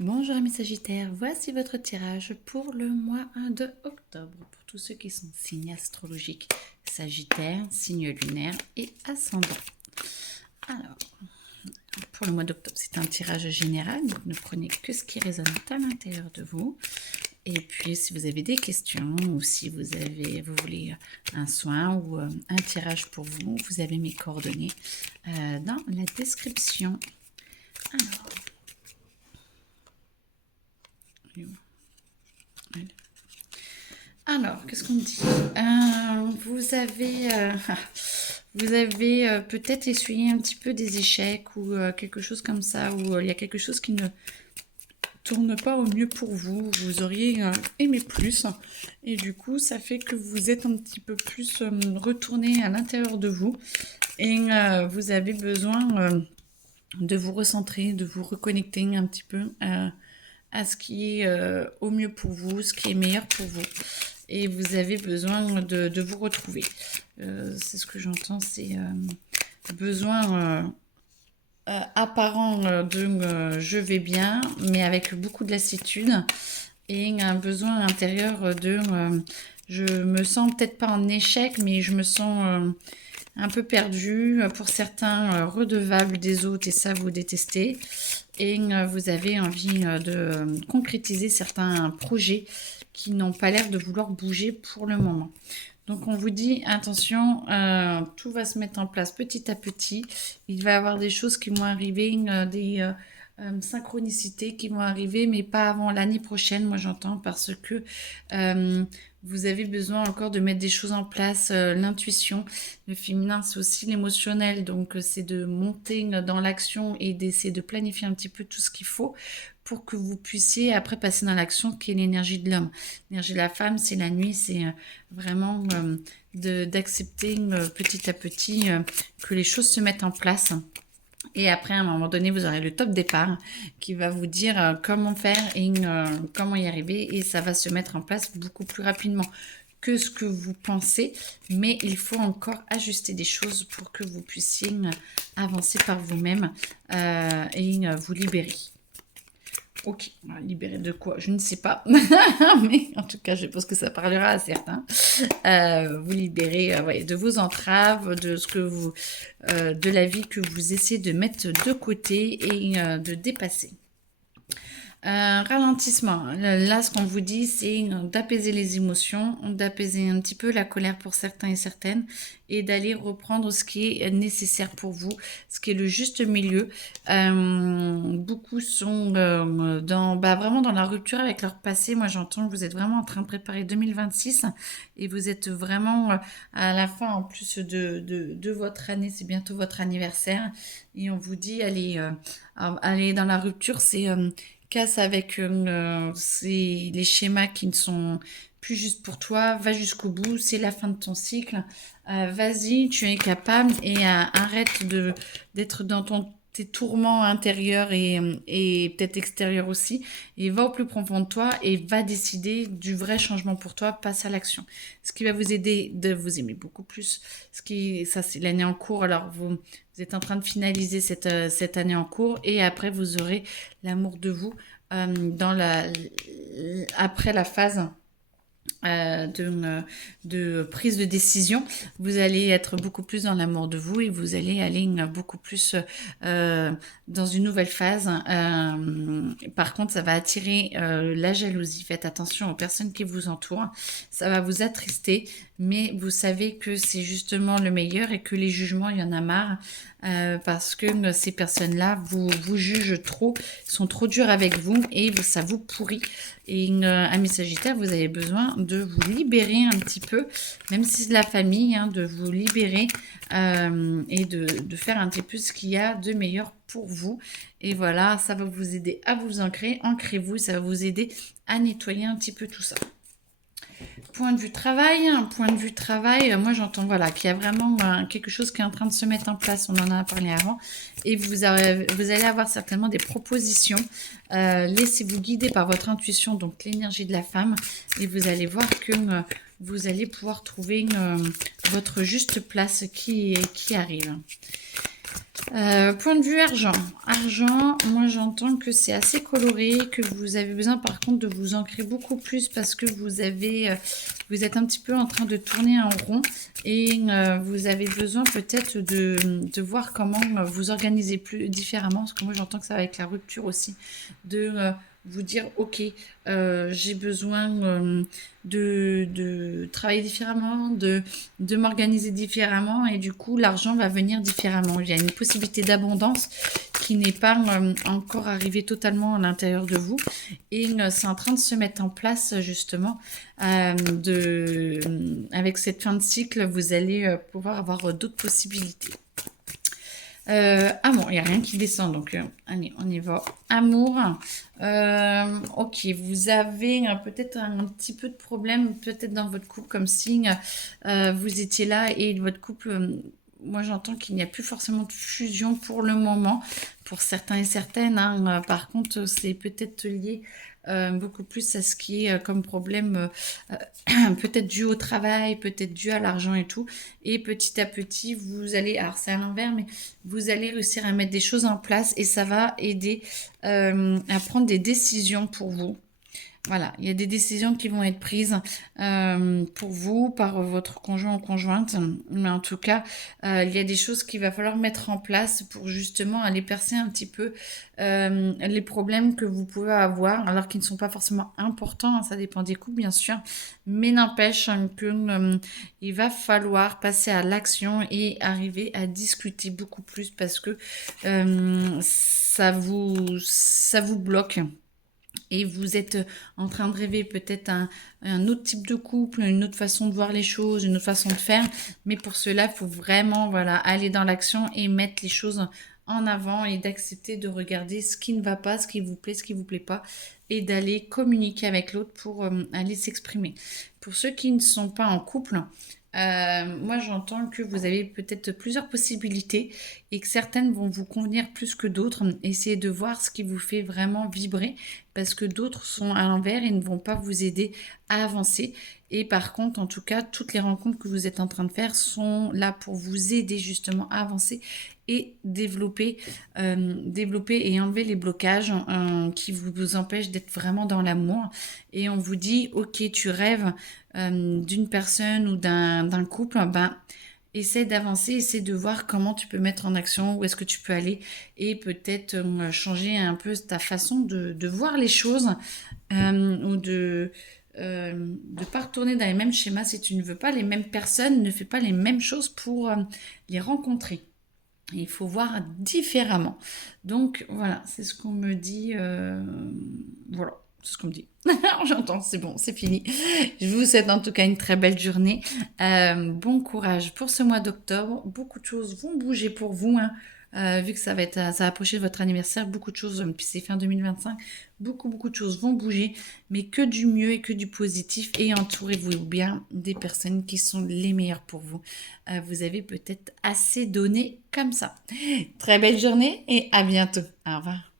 Bonjour amis Sagittaires, voici votre tirage pour le mois de octobre pour tous ceux qui sont signes astrologiques Sagittaire, signe lunaire et ascendant. Alors, pour le mois d'octobre, c'est un tirage général, donc ne prenez que ce qui résonne à l'intérieur de vous. Et puis, si vous avez des questions ou si vous voulez un soin ou un tirage pour vous, vous avez mes coordonnées dans la description. Alors, qu'est-ce qu'on me dit? Vous avez peut-être essuyé un petit peu des échecs ou quelque chose comme ça, ou il y a quelque chose qui ne tourne pas au mieux pour vous. Vous auriez aimé plus. Et du coup, ça fait que vous êtes un petit peu plus retourné à l'intérieur de vous. Et vous avez besoin de vous recentrer, de vous reconnecter un petit peu à ce qui est au mieux pour vous, ce qui est meilleur pour vous. Et vous avez besoin de vous retrouver. C'est ce que j'entends, c'est besoin apparent de je vais bien, mais avec beaucoup de lassitude, et un besoin intérieur de je me sens peut-être pas en échec, mais je me sens un peu perdu, pour certains redevable des autres, et ça vous détestez, et vous avez envie de concrétiser certains projets qui n'ont pas l'air de vouloir bouger pour le moment. Donc on vous dit attention, tout va se mettre en place petit à petit. Il va y avoir des choses qui vont arriver, des synchronicités qui vont arriver, mais pas avant l'année prochaine, moi j'entends, parce que vous avez besoin encore de mettre des choses en place. L'intuition, le féminin, c'est aussi l'émotionnel, donc c'est de monter dans l'action et d'essayer de planifier un petit peu tout ce qu'il faut pour que vous puissiez après passer dans l'action, qui est l'énergie de l'homme. L'énergie de la femme, c'est la nuit, c'est vraiment d'accepter petit à petit que les choses se mettent en place. Et après, à un moment donné, vous aurez le top départ qui va vous dire comment faire et comment y arriver. Et ça va se mettre en place beaucoup plus rapidement que ce que vous pensez. Mais il faut encore ajuster des choses pour que vous puissiez avancer par vous-même et vous libérer. Ok, libérer de quoi? Je ne sais pas. Mais en tout cas, je pense que ça parlera à certains. Vous libérez de vos entraves, de ce que vous, de la vie que vous essayez de mettre de côté et de dépasser. Ralentissement. Là, ce qu'on vous dit, c'est d'apaiser les émotions, d'apaiser un petit peu la colère pour certains et certaines, et d'aller reprendre ce qui est nécessaire pour vous, ce qui est le juste milieu. Beaucoup sont vraiment dans la rupture avec leur passé. Moi, j'entends que vous êtes vraiment en train de préparer 2026 et vous êtes vraiment à la fin, en plus de votre année, c'est bientôt votre anniversaire, et on vous dit, allez dans la rupture, c'est casse avec les schémas qui ne sont plus justes pour toi, va jusqu'au bout, c'est la fin de ton cycle, vas-y, tu es capable, et arrête d'être dans tes tourments intérieurs et peut-être extérieurs aussi, et va au plus profond de toi et va décider du vrai changement pour toi, passe à l'action. Ce qui va vous aider de vous aimer beaucoup plus. Ça, c'est l'année en cours, alors vous êtes en train de finaliser cette année en cours, et après vous aurez l'amour de vous après la phase de prise de décision. Vous allez être beaucoup plus dans l'amour de vous et vous allez aller beaucoup plus dans une nouvelle phase. Par contre, ça va attirer la jalousie. Faites attention aux personnes qui vous entourent. Ça va vous attrister, mais vous savez que c'est justement le meilleur et que les jugements, il y en a marre. Parce que ces personnes-là vous jugent trop, sont trop dures avec vous et ça vous pourrit. Et amis Sagittaire, vous avez besoin de vous libérer un petit peu, même si c'est de la famille, de vous libérer et de faire un petit peu ce qu'il y a de meilleur pour vous. Et voilà, ça va vous aider à vous ancrer. Ancrez-vous, ça va vous aider à nettoyer un petit peu tout ça. Point de vue travail, moi j'entends voilà, qu'il y a vraiment quelque chose qui est en train de se mettre en place, on en a parlé avant, et vous allez avoir certainement des propositions. Laissez-vous guider par votre intuition, donc l'énergie de la femme, et vous allez voir que vous allez pouvoir trouver votre juste place qui arrive. Point de vue argent. Argent, moi j'entends que c'est assez coloré, que vous avez besoin par contre de vous ancrer beaucoup plus parce que vous êtes un petit peu en train de tourner en rond et vous avez besoin peut-être de voir comment vous organiser plus différemment, parce que moi j'entends que ça va avec la rupture aussi, de vous dire ok, j'ai besoin de travailler différemment, de m'organiser différemment et du coup l'argent va venir différemment. Il y a une possibilité d'abondance qui n'est pas encore arrivée totalement à l'intérieur de vous et c'est en train de se mettre en place justement avec cette fin de cycle, vous allez pouvoir avoir d'autres possibilités. Amour, il n'y a rien qui descend, donc allez, on y va. Amour, ok, vous avez peut-être un petit peu de problème, peut-être dans votre couple, comme si vous étiez là et votre couple, moi j'entends qu'il n'y a plus forcément de fusion pour le moment, pour certains et certaines, hein. Par contre, c'est peut-être lié beaucoup plus à ce qui est comme problème peut-être dû au travail, peut-être dû à l'argent et tout. Et petit à petit, vous allez, alors c'est à l'envers, mais vous allez réussir à mettre des choses en place et ça va aider à prendre des décisions pour vous. Voilà, il y a des décisions qui vont être prises pour vous par votre conjoint ou conjointe. Mais en tout cas, il y a des choses qu'il va falloir mettre en place pour justement aller percer un petit peu les problèmes que vous pouvez avoir, alors qu'ils ne sont pas forcément importants, hein, ça dépend des couples bien sûr, mais n'empêche que il va falloir passer à l'action et arriver à discuter beaucoup plus parce que ça vous bloque. Et vous êtes en train de rêver peut-être un autre type de couple, une autre façon de voir les choses, une autre façon de faire. Mais pour cela, il faut vraiment aller dans l'action et mettre les choses en avant et d'accepter de regarder ce qui ne va pas, ce qui vous plaît, ce qui ne vous plaît pas et d'aller communiquer avec l'autre pour aller s'exprimer. Pour ceux qui ne sont pas en couple, moi j'entends que vous avez peut-être plusieurs possibilités et que certaines vont vous convenir plus que d'autres. Essayez de voir ce qui vous fait vraiment vibrer parce que d'autres sont à l'envers et ne vont pas vous aider à avancer. Et par contre, en tout cas, toutes les rencontres que vous êtes en train de faire sont là pour vous aider justement à avancer et développer et enlever les blocages qui vous empêchent d'être vraiment dans l'amour. Et on vous dit, ok, tu rêves d'une personne ou d'un couple, ben, essaie d'avancer, essaie de voir comment tu peux mettre en action, où est-ce que tu peux aller et peut-être changer un peu ta façon de voir les choses ou de pas retourner dans les mêmes schémas. Si tu ne veux pas les mêmes personnes, ne fais pas les mêmes choses pour les rencontrer. Il faut voir différemment. Donc voilà, c'est ce qu'on me dit. Voilà, c'est ce qu'on me dit. J'entends, c'est bon, c'est fini. Je vous souhaite en tout cas une très belle journée. Bon courage pour ce mois d'octobre. Beaucoup de choses vont bouger pour vous, hein. Vu que ça va approcher de votre anniversaire, beaucoup de choses, puis c'est fin 2025, beaucoup de choses vont bouger, mais que du mieux et que du positif. Et entourez-vous bien des personnes qui sont les meilleures pour vous. Vous avez peut-être assez donné comme ça. Très belle journée et à bientôt. Au revoir.